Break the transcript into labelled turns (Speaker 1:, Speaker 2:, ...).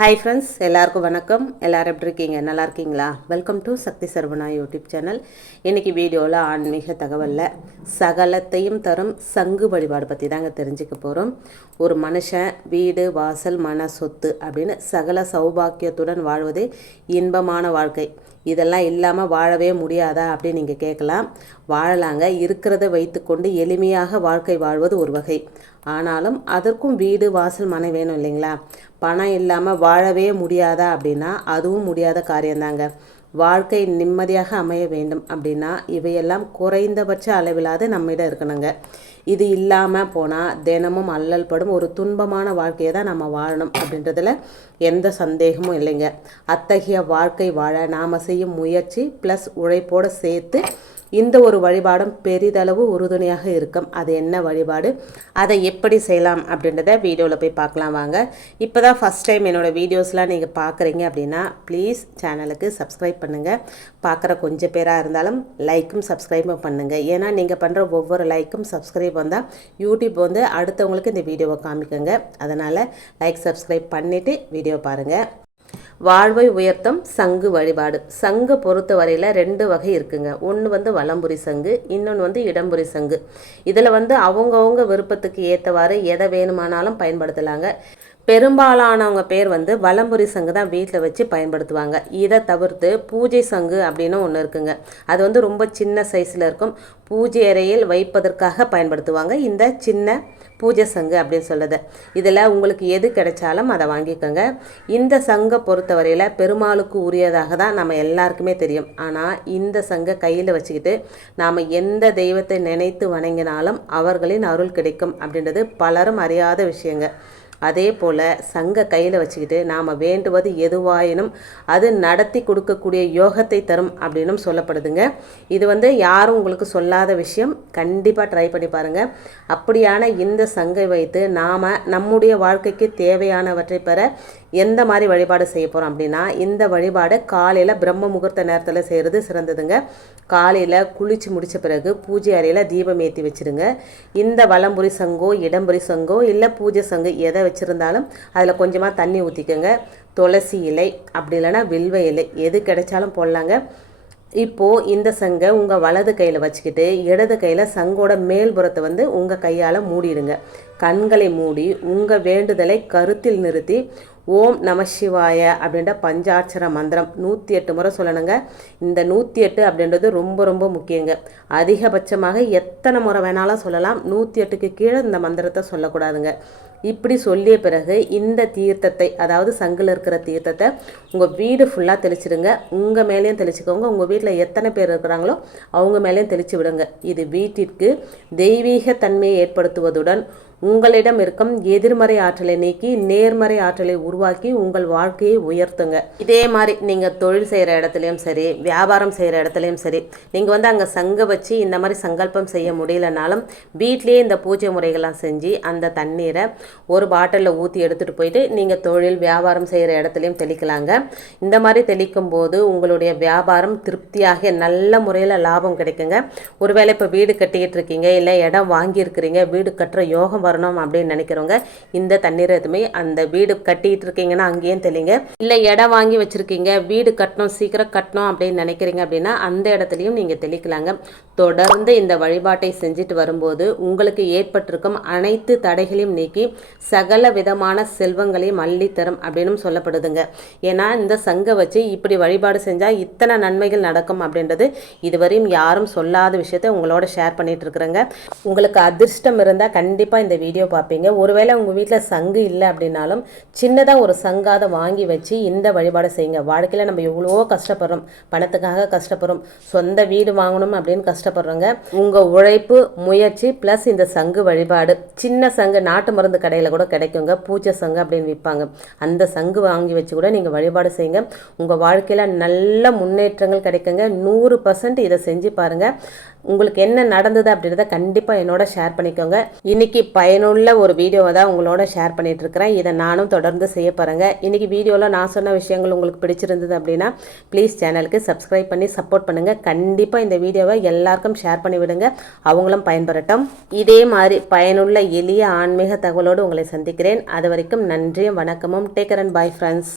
Speaker 1: hi friends எல்லாருக்கும் வணக்கம் எல்லோரும் எப்படி இருக்கீங்க நல்லா இருக்கீங்களா welcome to Sakthi Saravana YouTube channel இன்றைக்கி வீடியோவில் ஆன்மீக தகவலில் சகலத்தையும் தரும் சங்கு வழிபாடு பற்றி தாங்க தெரிஞ்சுக்க போகிறோம் ஒரு மனுஷன் வீடு வாசல் மன சொத்து அப்படின்னு சகல சௌபாக்கியத்துடன் வாழ்வதே இன்பமான வாழ்க்கை இதெல்லாம் இல்லாமல் வாழவே முடியாதா அப்படின்னு நீங்கள் கேட்கலாம் வாழலாங்க இருக்கிறத வைத்துக்கொண்டு எளிமையாக வாழ்க்கை வாழ்வது ஒரு வகை ஆனாலும் அதற்கும் வீடு வாசல் மனை வேணும் இல்லைங்களா பணம் இல்லாமல் வாழவே முடியாதா அப்படின்னா அதுவும் முடியாத காரியம்தாங்க வாழ்க்கை நிம்மதியாக அமைய வேண்டும் அப்படின்னா இவையெல்லாம் குறைந்தபட்ச அளவிலாவது நம்மிடம் இருக்கணுங்க இது இல்லாமல் போனால் தினமும் அல்லல் படும் ஒரு துன்பமான வாழ்க்கையை தான் நம்ம வாழணும் அப்படின்றதுல எந்த சந்தேகமும் இல்லைங்க அத்தகைய வாழ்க்கை வாழ நாம் செய்யும் முயற்சி ப்ளஸ் உழைப்போடு சேர்த்து இந்த ஒரு வழிபாடும் பெரிதளவு உறுதுணையாக இருக்கும் அது என்ன வழிபாடு அதை எப்படி செய்யலாம் அப்படின்றத வீடியோவில் போய் பார்க்கலாம் வாங்க இப்போ தான் ஃபஸ்ட் டைம் என்னோடய வீடியோஸ்லாம் நீங்கள் பார்க்குறீங்க அப்படின்னா ப்ளீஸ் சேனலுக்கு சப்ஸ்கிரைப் பண்ணுங்கள் பார்க்குற கொஞ்சம் பேராக இருந்தாலும் லைக்கும் சப்ஸ்கிரைபும் பண்ணுங்கள் ஏன்னா நீங்கள் பண்ணுற ஒவ்வொரு லைக்கும் சப்ஸ்கிரைப் வந்தால் யூடியூப் வந்து அடுத்தவங்களுக்கு இந்த வீடியோவை காமிக்கங்க அதனால் லைக் சப்ஸ்கிரைப் பண்ணிவிட்டு வீடியோ பாருங்கள் வாழ்வை உயர்த்தம் சங்கு வழிபாடு சங்கை பொறுத்த வரையில் ரெண்டு வகை இருக்குங்க ஒன்று வந்து வலம்புரி சங்கு இன்னொன்று வந்து இடம்புரி சங்கு இதில் வந்து அவங்கவுங்க விருப்பத்துக்கு ஏற்றவாறு எதை வேணுமானாலும் பயன்படுத்தலாங்க பெரும்பாலானவங்க பேர் வந்து வலம்புரி சங்கு தான் வீட்டில் வச்சு பயன்படுத்துவாங்க இதை தவிர்த்து பூஜை சங்கு அப்படின்னு ஒன்று இருக்குங்க அது வந்து ரொம்ப சின்ன சைஸில் இருக்கும் பூஜை அறையில் வைப்பதற்காக பயன்படுத்துவாங்க இந்த சின்ன பூஜை சங்கு அப்படின்னு சொல்லுது இதில் உங்களுக்கு எது கிடைச்சாலும் அதை வாங்கிக்கோங்க இந்த சங்கை பொறுத்தவரையில் பெருமாளுக்கு உரியதாக தான் நம்ம எல்லாருக்குமே தெரியும் ஆனால் இந்த சங்கை கையில் வச்சுக்கிட்டு நாம் எந்த தெய்வத்தை நினைத்து வணங்கினாலும் அவர்களின் அருள் கிடைக்கும் அப்படின்றது பலரும் அறியாத விஷயங்கள் அதே போல் சங்க கையில் வச்சுக்கிட்டு நாம் வேண்டுவது எதுவாயினும் அது நடத்தி கொடுக்கக்கூடிய யோகத்தை தரும் அப்படின்னும் சொல்லப்படுதுங்க இது வந்து யாரும் உங்களுக்கு சொல்லாத விஷயம் கண்டிப்பாக ட்ரை பண்ணி பாருங்கள் அப்படியான இந்த சங்கை வைத்து நாம் நம்முடைய வாழ்க்கைக்கு தேவையானவற்றை பெற எந்த மாதிரி வழிபாடு செய்ய போகிறோம் அப்படின்னா இந்த வழிபாடு காலையில் பிரம்ம முகூர்த்த நேரத்தில் செய்கிறது சிறந்ததுங்க காலையில் குளித்து முடித்த பிறகு பூஜை அறையில் தீபம் ஏற்றி வச்சுருங்க இந்த வளம்புரி சங்கோ இடம்புரி சங்கோ இல்லை பூஜை சங்கு எதை வச்சுருந்தாலும் அதில் கொஞ்சமாக தண்ணி ஊற்றிக்கோங்க துளசி இலை அப்படி இல்லைன்னா வில்வ இலை எது கிடைச்சாலும் போடலாங்க இப்போது இந்த சங்கை உங்கள் வலது கையில் வச்சுக்கிட்டு இடது கையில் சங்கோட மேல்புறத்தை வந்து உங்கள் கையால் மூடிடுங்க கண்களை மூடி உங்கள் வேண்டுதலை கருத்தில் நிறுத்தி ஓம் நம சிவாய அப்படின்ற பஞ்சாட்சர மந்திரம் நூற்றி எட்டு முறை சொல்லணுங்க இந்த நூற்றி எட்டு அப்படின்றது ரொம்ப ரொம்ப முக்கியங்க அதிகபட்சமாக எத்தனை முறை வேணாலும் சொல்லலாம் நூற்றி எட்டுக்கு கீழே இந்த மந்திரத்தை சொல்லக்கூடாதுங்க இப்படி சொல்லிய பிறகு இந்த தீர்த்தத்தை அதாவது சங்கில் இருக்கிற தீர்த்தத்தை உங்கள் வீடு ஃபுல்லாக தெளிச்சிடுங்க உங்கள் மேலேயும் தெளிச்சுக்கோங்க உங்கள் வீட்டில் எத்தனை பேர் இருக்கிறாங்களோ அவங்க மேலேயும் தெளிச்சு விடுங்க இது வீட்டிற்கு தெய்வீக தன்மையை ஏற்படுத்துவதுடன் உங்களிடம் இருக்கும் எதிர்மறை ஆற்றலை நீக்கி நேர்மறை ஆற்றலை உருவாக்கி உங்கள் வாழ்க்கையை உயர்த்துங்க இதே மாதிரி நீங்கள் தொழில் செய்கிற இடத்துலையும் சரி வியாபாரம் செய்கிற இடத்துலையும் சரி நீங்கள் வந்து அங்கே சங்க வச்சு இந்த மாதிரி சங்கல்பம் செய்ய முடியலனாலும் வீட்லேயே இந்த பூஜை முறைகள்லாம் செஞ்சு அந்த தண்ணீரை ஒரு பாட்டிலில் ஊற்றி எடுத்துகிட்டு போயிட்டு நீங்கள் தொழில் வியாபாரம் செய்கிற இடத்துலையும் தெளிக்கலாங்க இந்த மாதிரி தெளிக்கும் போது உங்களுடைய வியாபாரம் திருப்தியாக நல்ல முறையில் லாபம் கிடைக்குங்க ஒருவேளை இப்போ வீடு கட்டிக்கிட்டு இருக்கீங்க இல்லை இடம் வாங்கியிருக்கிறீங்க வீடு கட்டுற யோகம் வரணும் அப்படின்னு நினைக்கிறவங்க இந்த தண்ணீர் எதுவுமே அந்த வீடு கட்டிட்டு இருக்கீங்கன்னா அங்கேயும் தெளிங்க இல்லை இடம் வாங்கி வச்சுருக்கீங்க வீடு கட்டணும் சீக்கிரம் கட்டணும் அப்படின்னு நினைக்கிறீங்க அப்படின்னா அந்த இடத்துலையும் நீங்கள் தெளிக்கலாங்க தொடர்ந்து இந்த வழிபாட்டை செஞ்சுட்டு வரும்போது உங்களுக்கு ஏற்பட்டிருக்கும் அனைத்து தடைகளையும் நீக்கி சகல விதமான செல்வங்களையும் தரும் அப்படின்னு சொல்லப்படுதுங்க ஏன்னா இந்த சங்க வச்சு இப்படி வழிபாடு செஞ்சால் இத்தனை நன்மைகள் நடக்கும் அப்படின்றது இதுவரையும் யாரும் சொல்லாத விஷயத்தை உங்களோட ஷேர் பண்ணிட்டு இருக்கிறேங்க உங்களுக்கு அதிர்ஷ்டம் இருந்தால் கண்டிப்பாக இந்த வீடியோ பார்ப்பீங்க ஒருவேளை உங்கள் வீட்டில் சங்கு இல்லை அப்படின்னாலும் சின்னதாக ஒரு சங்காத வாங்கி வச்சு இந்த வழிபாடு செய்யுங்க வாழ்க்கையில் நம்ம எவ்வளோ கஷ்டப்படுறோம் பணத்துக்காக கஷ்டப்படுறோம் சொந்த வீடு வாங்கணும் அப்படின்னு கஷ்டப்படுறோங்க உங்கள் உழைப்பு முயற்சி ப்ளஸ் இந்த சங்கு வழிபாடு சின்ன சங்கு நாட்டு மருந்து கடையில் கூட கிடைக்குங்க பூச்சை சங்கு அப்படின்னு விற்பாங்க அந்த சங்கு வாங்கி வச்சு கூட நீங்கள் வழிபாடு செய்யுங்க உங்கள் வாழ்க்கையில் நல்ல முன்னேற்றங்கள் கிடைக்குங்க நூறு பர்சன்ட் இதை செஞ்சு பாருங்கள் உங்களுக்கு என்ன நடந்தது அப்படின்றத கண்டிப்பாக என்னோட ஷேர் பண்ணிக்கோங்க இன்னைக்கு பயனுள்ள ஒரு வீடியோவை தான் உங்களோட ஷேர் பண்ணிட்டு இருக்கிறேன் இதை நானும் தொடர்ந்து செய்ய பாருங்க இன்றைக்கி வீடியோவில் நான் சொன்ன விஷயங்கள் உங்களுக்கு பிடிச்சிருந்தது அப்படின்னா ப்ளீஸ் சேனலுக்கு சப்ஸ்கிரைப் பண்ணி சப்போர்ட் பண்ணுங்கள் கண்டிப்பாக இந்த வீடியோவை எல்லாருக்கும் ஷேர் பண்ணி விடுங்க அவங்களும் பயன்பெறட்டும் இதே மாதிரி பயனுள்ள எளிய ஆன்மீக தகவலோடு உங்களை சந்திக்கிறேன் அது வரைக்கும் நன்றியும் வணக்கமும் டேக்கர் அண்ட் பாய் ஃப்ரெண்ட்ஸ்